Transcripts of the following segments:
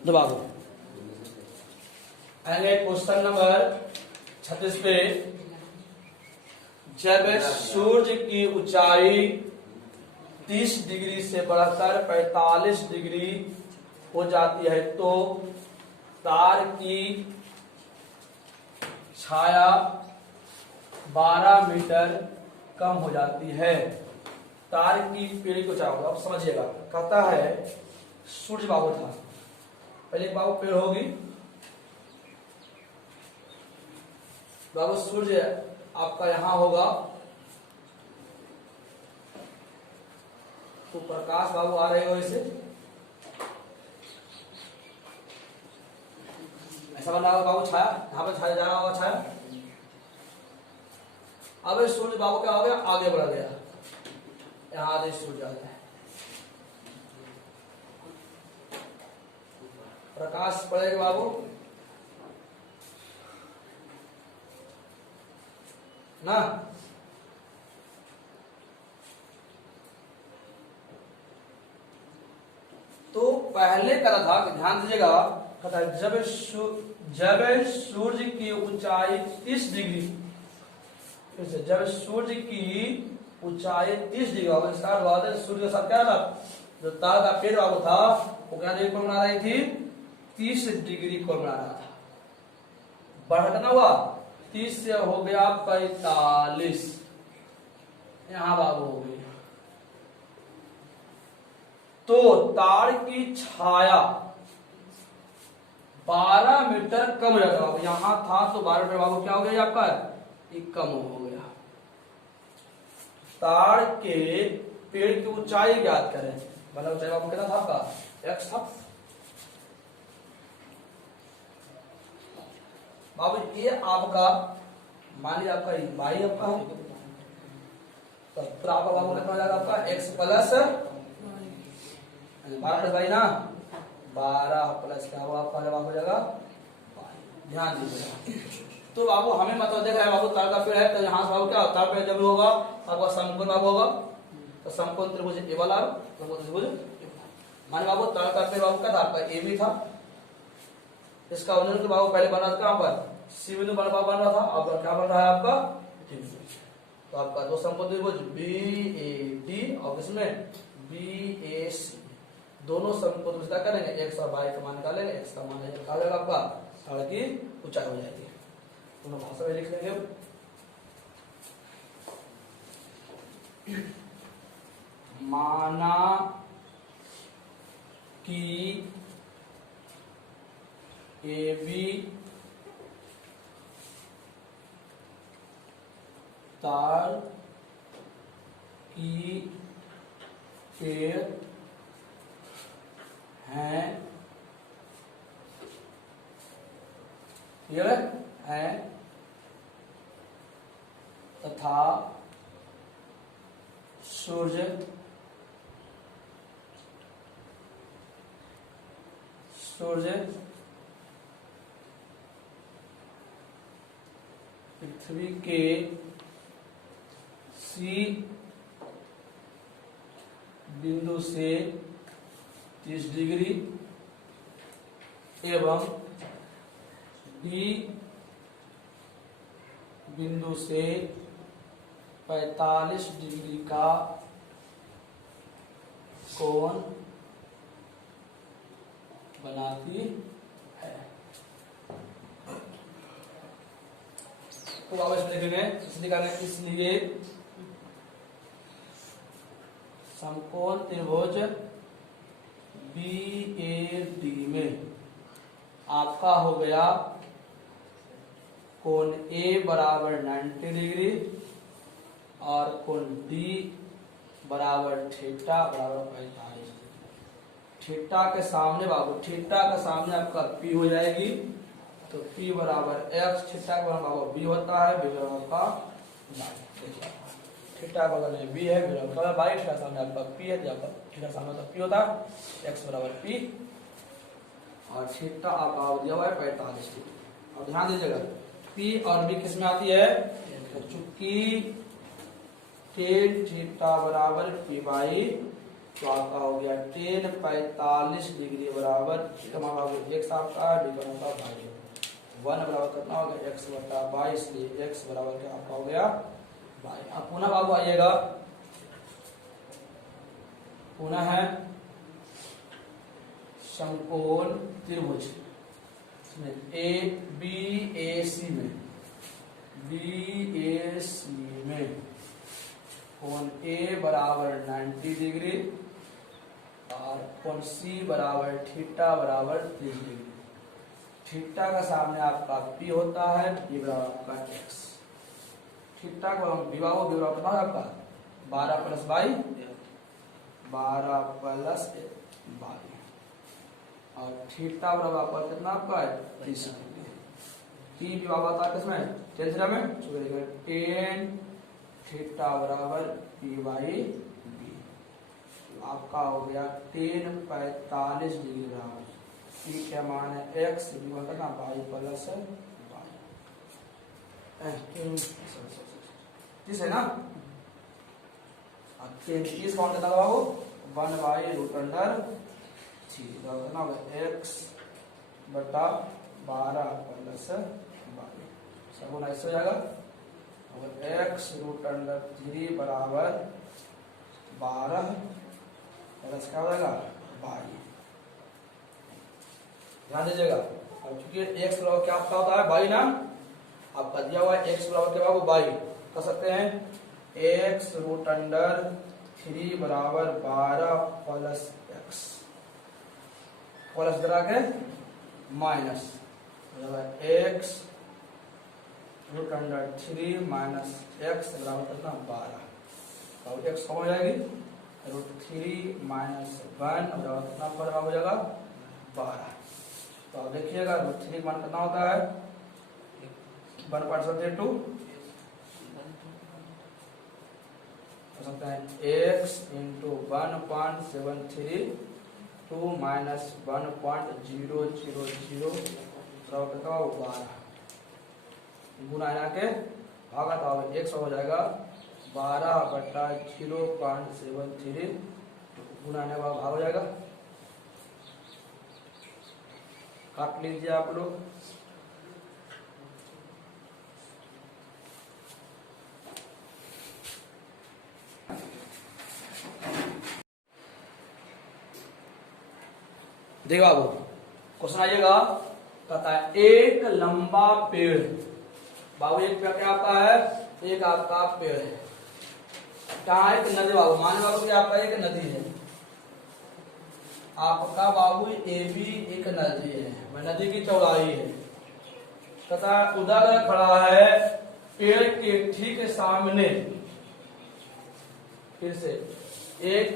जवाब आएंगे question number 36 पे। जब सूर्य की ऊंचाई 30 डिग्री से बढ़कर 45 डिग्री हो जाती है तो तार की छाया 12 मीटर कम हो जाती है। तार की पीढ़ी को चाहोगे, अब समझिएगा। कहता है सूर्य बाबू था, पहले बाबू पेड़ होगी, बाबू सूर्य आपका यहां होगा तो प्रकाश बाबू आ रहे हो इसे ऐसा बना होगा बाबू, छाया यहां पर छाया जा रहा होगा छाया। अब सूर्य बाबू क्या हो गया, आगे बढ़ गया, यहां आगे सूर्य आ गया, प्रकाश पड़ेगा बाबू ना। तो पहले कहा था कि ध्यान दीजिएगा, कहता है जब सूर्य की ऊंचाई 30 डिग्री, जब सूर्य की ऊंचाई 30 डिग्री होगा, इसका बाद सूर्य के साथ क्या था, जो तार का पेड़ बाबू था वो क्या डिग्री कोण बना रही थी, 30 डिग्री कोण बना रहा था। बढ़ कितना हुआ, 30 से हो गया 45, यहां बाबू हो गई। तो तार की छाया 12 मीटर कम हो जाता बाबू, यहां था तो 12 मीटर बाबू क्या हो गया आपका, ये कम हो गया। तार के पेड़ की ऊंचाई ज्ञात करें, मतलब ऊंचाई बाबू कितना था आपका, x था बाबू। ये आपका मान लीजिए आपका y आपका है, तो पूरा आपका बाबू कितना हो जाएगा आपका x प्लस 12 प्लस y ना, 12 प्लस क्या होगा आपका जवाब हो जाएगा, ध्यान दीजिएगा। तो बाबू हमें मतलब देख रहा है बाबू तार का पेड़ है, तो यहाँ से बाबू क्या होता है, जब होगा आपका समकोण बाबू होगा, तो समकोण त्रिभुज ए वाला त्रिभुज मान बाबू तार का पेड़ बाबू क्या था आपका ए बी था, इसका उन्नयन बाबू पहले बना था कहां पर, सी बिंदु पर बाबू बन रहा था, अब क्या बन रहा है आपका, तो आपका दो समकोण त्रिभुज बी ए डी और इसमें बी ए सी, दोनों समकोण त्रिभुज क्या करेंगे, एक्स और वाई का मान निकालेंगे, एक्स का मान निकालेगा आपका तार की ऊंचाई हो जाएगी। दोनों भाषा में लिख लेंगे। माना कि ए बी तार की पेड़ हैं, क्लियर है, तथा सूर्य पृथ्वी के सी बिंदु से 30 डिग्री एवं बी बिंदु से 45 डिग्री का कोण बनाती है। तो अब इसमें देखेंगे, इसलिए समकोण त्रिभुज बी ए डी में आपका हो गया कोण ए बराबर 90 डिग्री और कोण डी बराबर थीटा बराबर 45। थीटा के सामने बाबू, थीटा के सामने आपका पी हो जाएगी, तो पी बराबर एक्स, थीटा के बराबर बाबू बी होता है, बी बराबर का थीटा बगल में बी है, बी बराबर 22, का सामने आपका पी है, जब थीटा सामने तो पी होता है, एक्स बराबर पी और थीटा आपका दिया हुआ है 45 डिग्री। अब ध्यान दीजिएगा पी और बी किस में आती है, तो चूंकि टेन थीटा बराबर पी बाई तो आपका हो गया tan 45 डिग्री बराबर x आपका डिग्री का भाई 1 बराबर कितना हो गया x बटा 22, इसलिए x बराबर क्या आपका हो गया 22। अब पुनः बाबू आइएगा, पुनः है समकोण त्रिभुज ए बी ए सी में कोण ए बराबर 90 डिग्री और कोण सी बराबर थीटा बराबर 30 डिग्री। थीटा का सामने आपका पी होता है, पी बराबर आपका एक्स। थीटा को हम विभागों विभाग कितना है आपका 12 प्लस 22 और थीटा बराबर आपका कितना आपका है 30 डिग्री। पी विभाग आता है किसमें टेंथरा में टेन थीटा बराबर पी बाई बी। आपका हो गया tan 45 डिग्री बराबर पी का मान है एक्स करना बाई प्लस ठीक है ना। अब 30 कौन कितना बाबू 1/√3 कितना होगा एक्स बटा 12 प्लस 22 सब नाइस हो जाएगा। x√3 बराबर 12 प्लस क्या हो जाएगा 22। ध्यान दीजिएगा, अब चूंकि x बराबर क्या आपका होता है 22 ना, आपका दिया हुआ है x बराबर क्या होगा 22 कर सकते हैं x√3 बराबर 12 प्लस x प्लस करा के माइनस x √3 माइनस x बराबर कितना 12 और x कम हो जाएगी √3 माइनस 1 बराबर कितना बराबर हो जाएगा 12। तो अब देखिएगा √3 मान कितना होता है 1.72 हो सकता है x इंटू 1.73 2 माइनस 1.000 बराबर कितना 12 गुना के भागा तो x हो जाएगा 12/0.73 गुना भाग हो जाएगा। काट लीजिए आप लोग। देखो बाबू क्वेश्चन आइएगा, कहता है एक लंबा पेड़ बाबू एक पेड़ क्या आपका है एक आपका पेड़ है कहाँ एक नदी बाबू मान बाबू कि आपका एक नदी है आपका बाबू ए बी एक नदी है नदी की चौड़ाई है तथा उधर खड़ा है पेड़ के ठीक सामने फिर से एक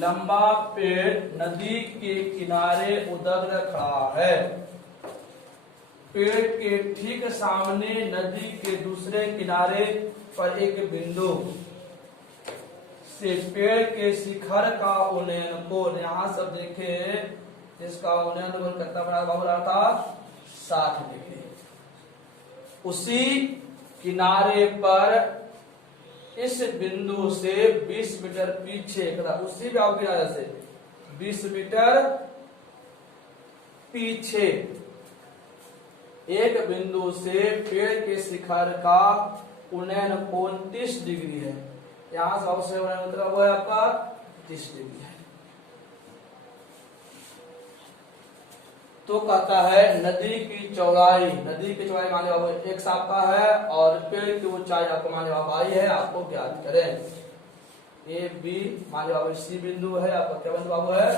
लंबा पेड़ नदी के किनारे उधर खड़ा है पेड़ के ठीक सामने नदी के दूसरे किनारे पर एक बिंदु से पेड़ के शिखर का उन्नयन कोण यहाँ सब देखे इसका उन्नयन कोण कितना बड़ा बाबू रहा था 60 डिग्री। उसी किनारे पर इस बिंदु से 20 मीटर पीछे उसी किनारे से 20 मीटर पीछे एक बिंदु से पेड़ के शिखर का उन्नयन कोण 30 डिग्री है। यहाँ सबसे मतलब वो है आपका 30 डिग्री है। तो कहता है नदी की चौड़ाई मान लो x आपका है और पेड़ की ऊंचाई आपको मान लो y है आपको ज्ञात करें। ए बी मान लो सी बिंदु है आपका क्या बिंदु बाबू है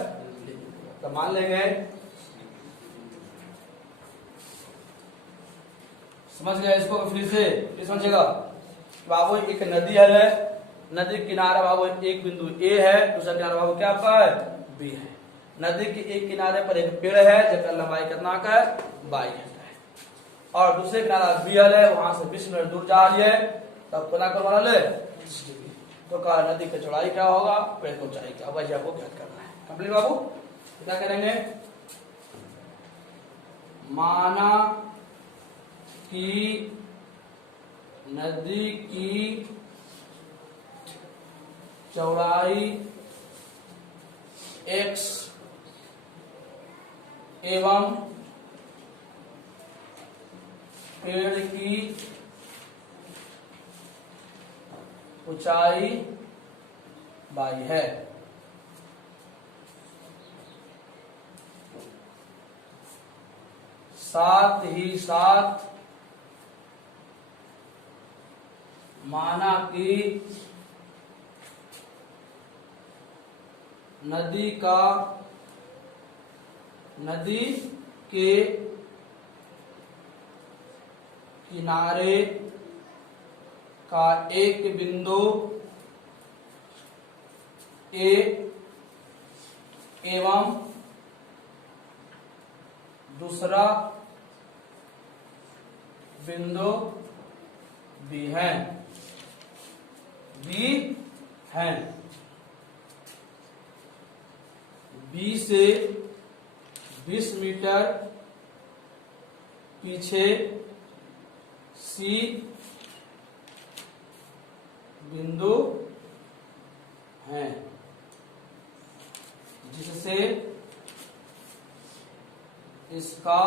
तो मान लेंगे समझ गया इसको फिर से समझेगा बाबू एक नदी है नदी किनारा बाबू एक बिंदु ए है दूसरा किनारा बाबू क्या आपका है बी है। नदी के एक किनारे पर एक पेड़ है जिसका लंबाई कितना का है 22 है और दूसरे किनारा बी है वहां से 20 मीटर दूर जा रही है तब कितना करवा ले तो कहा नदी की चौड़ाई क्या होगा पेड़ की ऊंचाई क्या होगा आपको ज्ञात करना है। कंप्लीट बाबू क्या करेंगे माना कि नदी की चौड़ाई x एवं पेड़ की ऊंचाई y है। साथ ही साथ माना कि नदी के किनारे का एक बिंदु ए एवं दूसरा बिंदु बी है। बी से 20 मीटर पीछे सी बिंदु है, जिससे इसका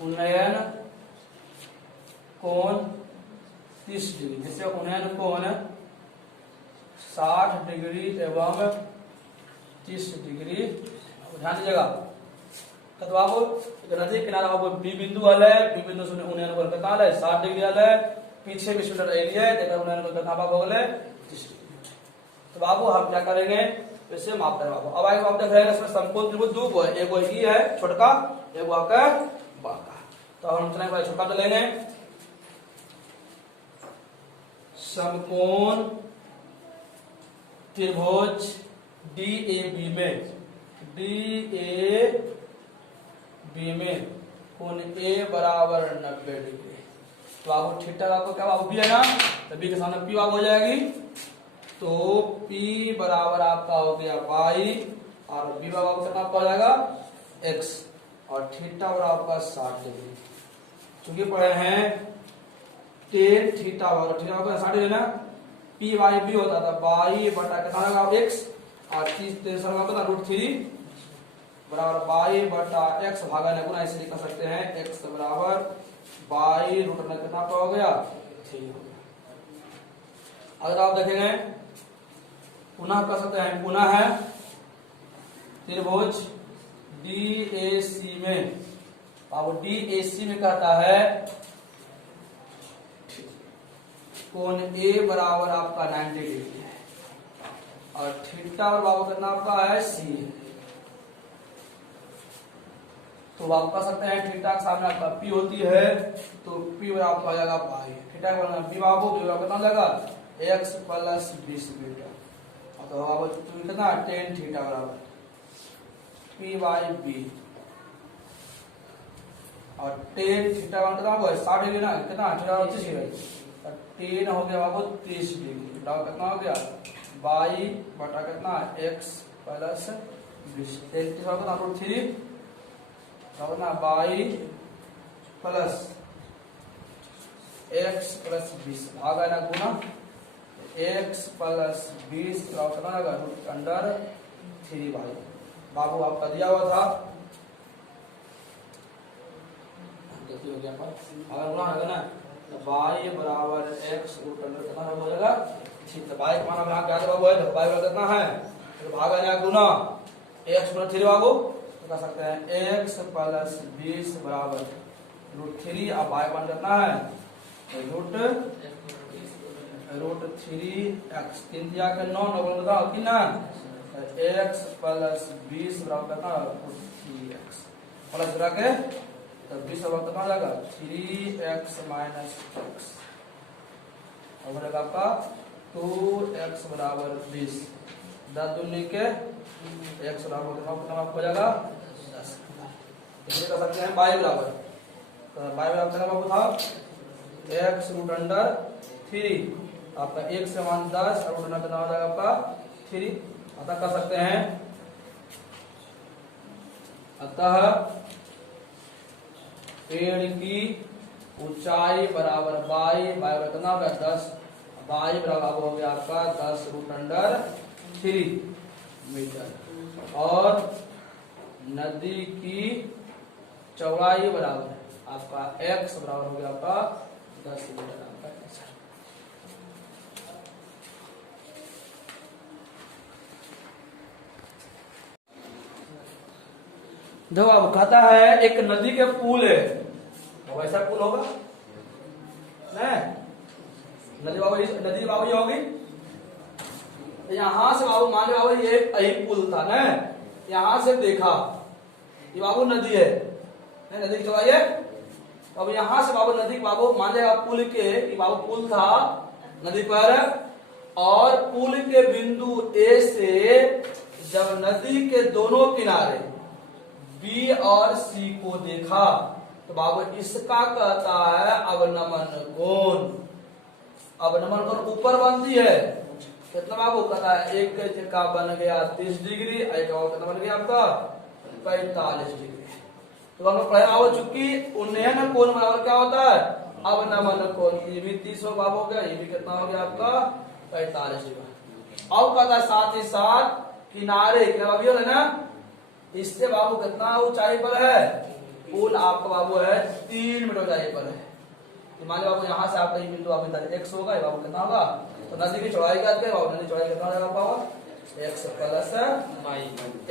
उन्नयन कोण 30 डिग्री, जिससे उन्नयन कोण 60 डिग्री एवं 30 डिग्री। ध्यान दीजिएगा। तो बाबू नदी किनारा बाबू बी बिंदु वाला है, बी बिंदु से उन्नयन कोण कितना है 60 डिग्री वाला है, पीछे 20 मीटर एरिया है, देखा उन्नयन कोण कितना बाबू बोले 30 डिग्री। तो बाबू हम क्या करेंगे, इसे माप करें बाबू। अब आगे आप देख रहे हैं इसमें समकोण त्रिभुज दो को है, एक वो ई है छोटका, एक वो आपका बड़का। तो हम चलेंगे छोटा तो लेंगे समकोण त्रिभुज DAB में कोण A बराबर 90 डिग्री। तो आपको थीटा आपको क्या बाबू बी है ना, तो बी के सामने पी बाबू हो जाएगी। तो P बराबर आपका हो गया y और B बराबर कितना आपका हो जाएगा x और थीटा बराबर आपका 60 डिग्री। चूंकि पढ़े हैं tan थीटा बराबर थीटा बराबर 60 डिग्री ना, P by B होता था y बटा कितना होगा x और 30 का √3 बराबर y बटा x भागा न गुना, ऐसे लिख सकते हैं x बराबर y √9 कितना आपका हो गया 3 हो गया। अगर आप देखेंगे पुनः कर सकते हैं, पुनः है त्रिभुज DAC में, अब DAC में कहता है कोण A बराबर आपका 90 डिग्री है और थीटा बराबर कितना आपका है C। तो आप कह सकते हैं थीटा के सामने आपका P होती है, तो P बराबर हो जाएगा y, थीटा का B बाबू B बराबर कितना हो जाएगा x प्लस 20 मीटर। तो अब कितना tan थीटा बराबर P by B और tan थीटा का कितना होगा 60 डिग्री ना, कितना थीटा 30 डिग्री, tan हो गया बाबू 30 डिग्री, कितना हो गया y बटा कितना x प्लस 20, tan कितना होगा √3 ना y प्लस x प्लस 20 भागा ना गुना x प्लस 20 कितना लगा √3 भाई। बाबू आपका दिया हुआ था अगर गुना होगा ना तो y बराबर x √3 कितना हो जाएगा ठीक। तो y का मान यहाँ क्या बाबू है, y बराबर कितना है तो भागा ना गुना x √3 बाबू, तो कह सकते हैं x प्लस 20 बराबर √3 अब y मान कितना है √3x 3 दिया के 9 9 बताओ कितना x प्लस 20 बराबर कितना √3x प्लस करा के तो 20 बराबर कितना हो जाएगा 3x माइनस x और बनेगा आपका 2x बराबर 20, 10 दूनी के x बराबर कितना हो जाएगा 10। तो कर सकते हैं y बराबर, तो y बराबर कितना बाबू था x √3, आपका एक से मान 10 और √9 कितना हो जाएगा आपका 3। अतः कर सकते हैं, अतः पेड़ की ऊंचाई बराबर y बराबर कितना होगा 10, y बराबर हो गया आपका 10 √3 मीटर और नदी की चौड़ाई बराबर है आपका x बराबर हो गया आपका 10 मीटर आपका आंसर। देखो अब कहता है एक नदी के पुल है तो वैसा पुल होगा ना नदी बाबू ये होगी तो यहां से बाबू मान लो बाबू ये यही पुल था ना यहां से देखा ये बाबू नदी है नदी की चौड़ाई है। अब यहां से बाबू नदी बाबू मान लिया पुल के बाबू पुल था नदी पर और पुल के बिंदु ए से जब नदी के दोनों किनारे बी और सी को देखा तो बाबू इसका कहता है अवनमन कोण। अवनमन कोण ऊपर बनती है कितना बाबू कहता है एक का बन गया 30 डिग्री एक कितना बन गया आपका 45 डिग्री। तो हम लोग पढ़े बाबू चूंकि उन्नयन कोण बराबर क्या होता है अवनमन कोण। ये भी 30 बाबू हो गया ये भी कितना हो गया आपका 45 डिग्री। अब कहता है साथ ही साथ किनारे किनारा है ना इससे बाबू कितना ऊंचाई पर है पुल आपका बाबू है 3 मीटर ऊंचाई पर है। मान लो बाबू यहाँ से आपका ये बिंदु आपका x होगा ये बाबू कितना होगा तो नदी की चौड़ाई क्या है बाबू नदी की चौड़ाई कितना हो जाएगा बाबू x प्लस y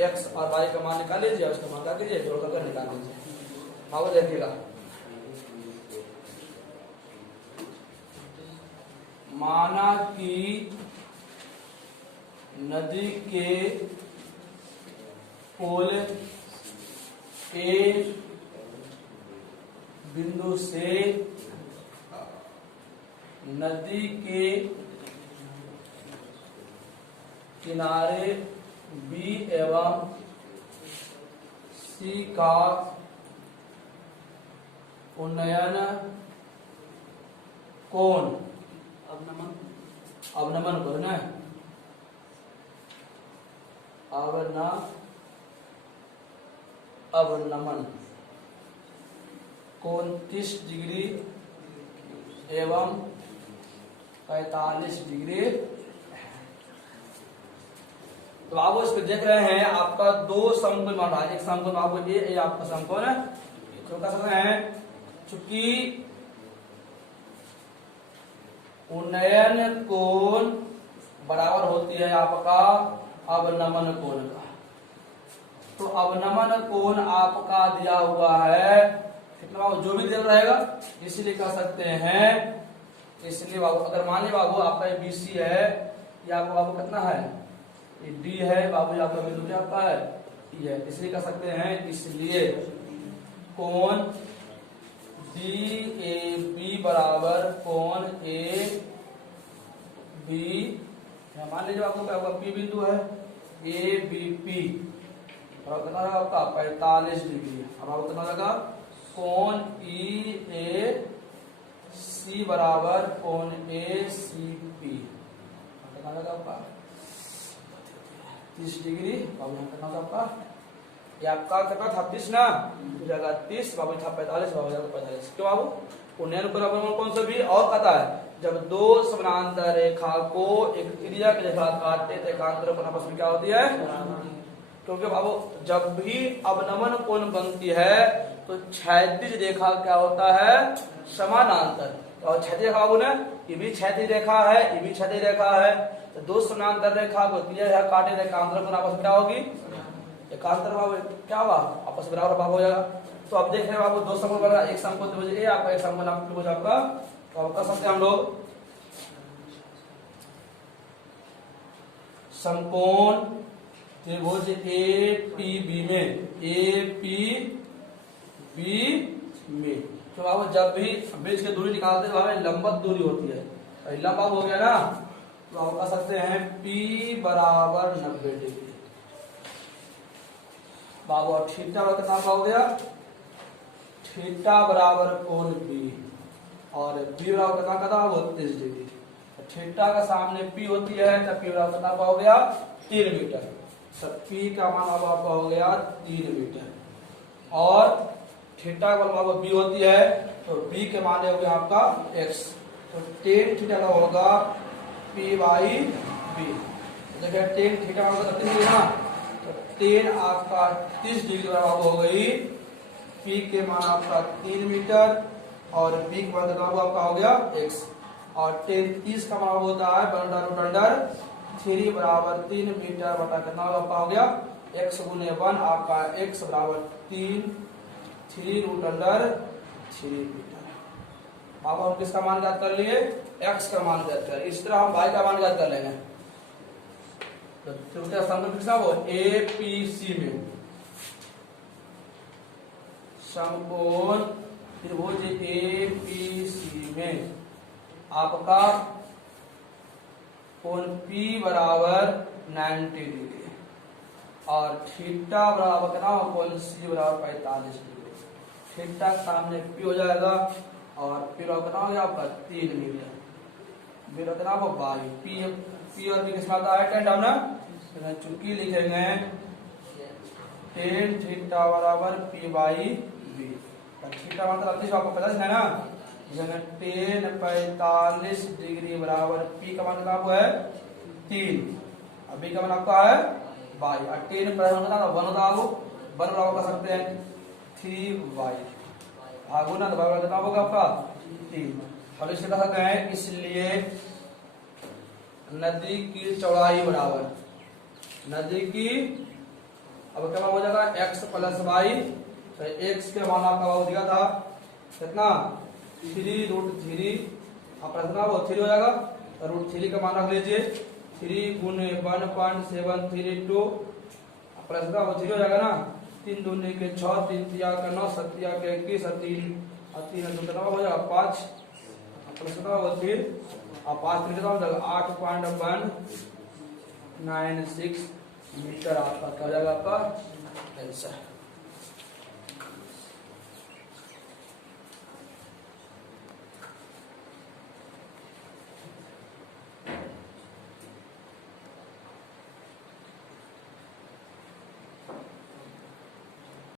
x और y का मान निकाल लीजिए उसका मान क्या कीजिए जोड़ करके निकाल लीजिए। बाबू देखिएगा माना कि नदी के पुल ए बिंदु से नदी के किनारे बी एवं सी का उन्नयन कोण अवनमन कोण है अवनमन कोण 30 डिग्री एवं 45 डिग्री। तो आप इसको देख रहे हैं आपका दो समकोण मान रहा है एक समकोण आपको ये आपका समकोण है तो कह सकते हैं चूंकि उन्नयन कोण बराबर होती है आपका अवनमन कोण का। तो अवनमन कोण आपका दिया हुआ है कितना जो भी दिया रहेगा इसीलिए कह सकते हैं इसलिए बाबू अगर मान लीजिए बाबू आपका ये BC है ये आपका बाबू कितना है ये D है बाबू आपका बिंदु क्या आपका है E है इसलिए कह सकते हैं इसलिए कोण DAB बराबर कोण AB मान लीजिए आपको P बिंदु है ABP और कितना लगा आपका 45 डिग्री। अब आपको कितना लगा कोण EAC बराबर कोण ACP कितना लगा आपका 30 डिग्री। बाबू कितना था आपका ये आपका कितना था 30 ना जगह 30 बाबू था 45 बाबू जगह 45 क्यों बाबू उन्नयन कोण अवनमन कोण से भी और कहता है जब दो समानांतर रेखा को एक तिर्यक रेखा काटते तो एकांतर कोण आपस में क्या होती है क्योंकि बाबू जब भी अवनमन कोण बनती है तो क्षैतिज रेखा क्या होता है समानांतर और क्षैतिज रेखा बाबू ने ये भी क्षैतिज रेखा है ये भी क्षैतिज रेखा है तो दो समानांतर रेखा को तिर्यक रेखा काटे तो एकांतर कोण आपस में क्या होगी एकांतर बाबू क्या होगा आपस में बराबर भाग हो जाएगा। तो अब देख रहे हैं बाबू दो समकोण बना एक समकोण त्रिभुज ए आपका एक समकोण त्रिभुज आपका तो आप कर सकते हैं हम लोग समकोण त्रिभुज APB में तो बाबू जब भी बीच की दूरी निकालते हैं लंबवत दूरी होती है लंबा हो गया ना तो आप कह सकते हैं P बराबर 90 डिग्री बाबू और थीटा कितना हो गया थीटा बराबर कोण B और B बराबर कितना कहता है 32 डिग्री। थीटा का सामने P होती है तो P बराबर कितना हो गया 3 मीटर तो P का मान अब आपका हो गया 3 मीटर और थीटा का मान B होती है तो B के मान हो गया आपका x तो tan थीटा का होगा P/B देखिए टेन थीटा आपका 30 डिग्री ना, तो टेन आपका 30 डिग्री बराबर हो गई पी के मान आपका 3 मीटर और बी के मान कितना आपका हो गया x, और टेन 30 का मान होता है 1/√3 बराबर 3 मीटर बटा कितना आपका हो गया x गुने 1 आपका x बराबर 3√3 मीटर। अब हम किसका मान ज्ञात कर लिए, x का मान ज्ञात कर, इस तरह हम y का मान ज्ञात कर लेंगे। तो त्रिभुज समकोण वो एपीसी में समकोण त्रिभुज एपीसी में आपका कोण P बराबर 90 डिग्री और थीटा बराबर कितना हो, कोण C बराबर 45 डिग्री। थीटा सामने P हो जाएगा और P बराबर कितना हो गया आपका 3 मीटर, बी बराबर कितना हो बाई P और B किसमें आता है टेन डाउन ना, चूंकि लिखेंगे टेन थीटा बराबर P बाई B, थीटा मतलब 30 आपको पता है ना, टेन 45 डिग्री बराबर P का मान कितना है 3 और B का मान आपका है बाई, और टेन पर वन होता है 1 बराबर कर सकते हैं 3y आगो ना, तो बराबर कितना होगा आपका 3। अब इससे कह सकते हैं इसलिए नदी की चौड़ाई बराबर नदी की, अब क्या हो जाएगा x प्लस वाई, तो x के मान आपका वो दिया था कितना 3√3 अब कितना वो 3 हो जाएगा, √3 का मान रख लीजिए 3 गुने 1.732 प्लस का वो 0 हो जाएगा ना, 3 दूनी के 6 3 तिया का 9 7 तिया के 21 और 3 कितना हो जाएगा 5 प्लस कितना वो 3 और 5 3 कितना हो जाएगा 8.196 मीटर आपका क्या हो जाएगा आपका आंसर।